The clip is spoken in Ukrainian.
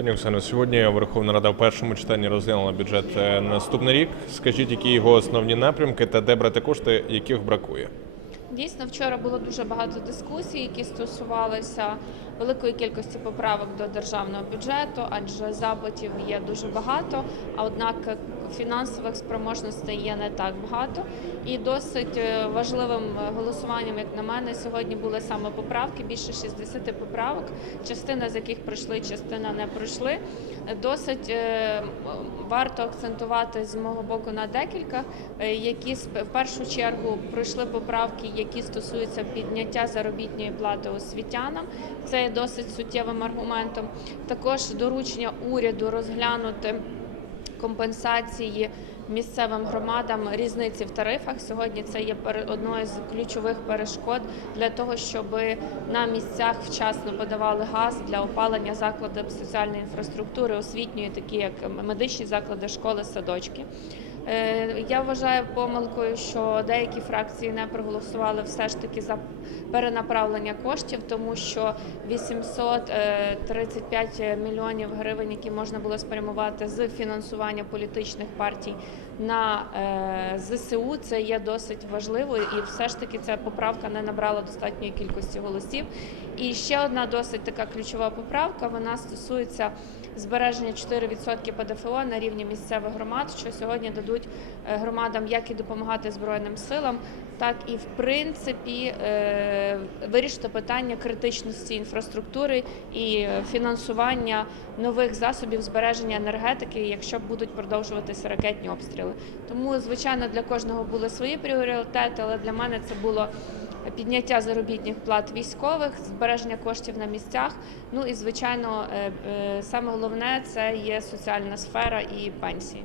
Пані Оксано, сьогодні Верховна Рада в першому читанні розглянула бюджет е, на наступний рік. Скажіть, які його основні напрямки та де брати кошти, яких бракує? Дійсно, вчора було дуже багато дискусій, які стосувалися великої кількості поправок до державного бюджету, адже запитів є дуже багато. А однак фінансових спроможностей є не так багато. І досить е, важливим е, голосуванням, як на мене, сьогодні були саме поправки. Більше 60 поправок, частина з яких пройшли, частина не пройшли. Досить е, варто акцентувати з мого боку на декілька, які в першу чергу пройшли поправки, які стосуються підняття заробітної плати освітянам. Це є досить суттєвим аргументом. Також доручення уряду розглянути компенсації місцевим громадам різниці в тарифах. Сьогодні це є одною з ключових перешкод для того, щоб на місцях вчасно подавали газ для опалення закладів соціальної інфраструктури, освітньої, такі як медичні заклади, школи, садочки. Е, Я вважаю помилкою, що деякі фракції не проголосували все ж таки за перенаправлення коштів, тому що 835 мільйонів гривень, які можна було спрямувати з фінансування політичних партій на е, ЗСУ, це є досить важливо, і все ж таки ця поправка не набрала достатньої кількості голосів. І ще одна досить така ключова поправка. Вона стосується збереження 4% ПДФО на рівні місцевих громад, що сьогодні дадуть е, громадам як і допомагати збройним силам, так і в принципі е, вирішити питання критичності інфраструктури і е, фінансування нових засобів збереження енергетики, якщо будуть продовжуватися ракетні обстріли. Тому, звичайно, для кожного були свої пріоритети, але для мене це було підняття заробітних плат військових, збереження коштів на місцях. Ну і звичайно, саме головне це є соціальна сфера і пенсії.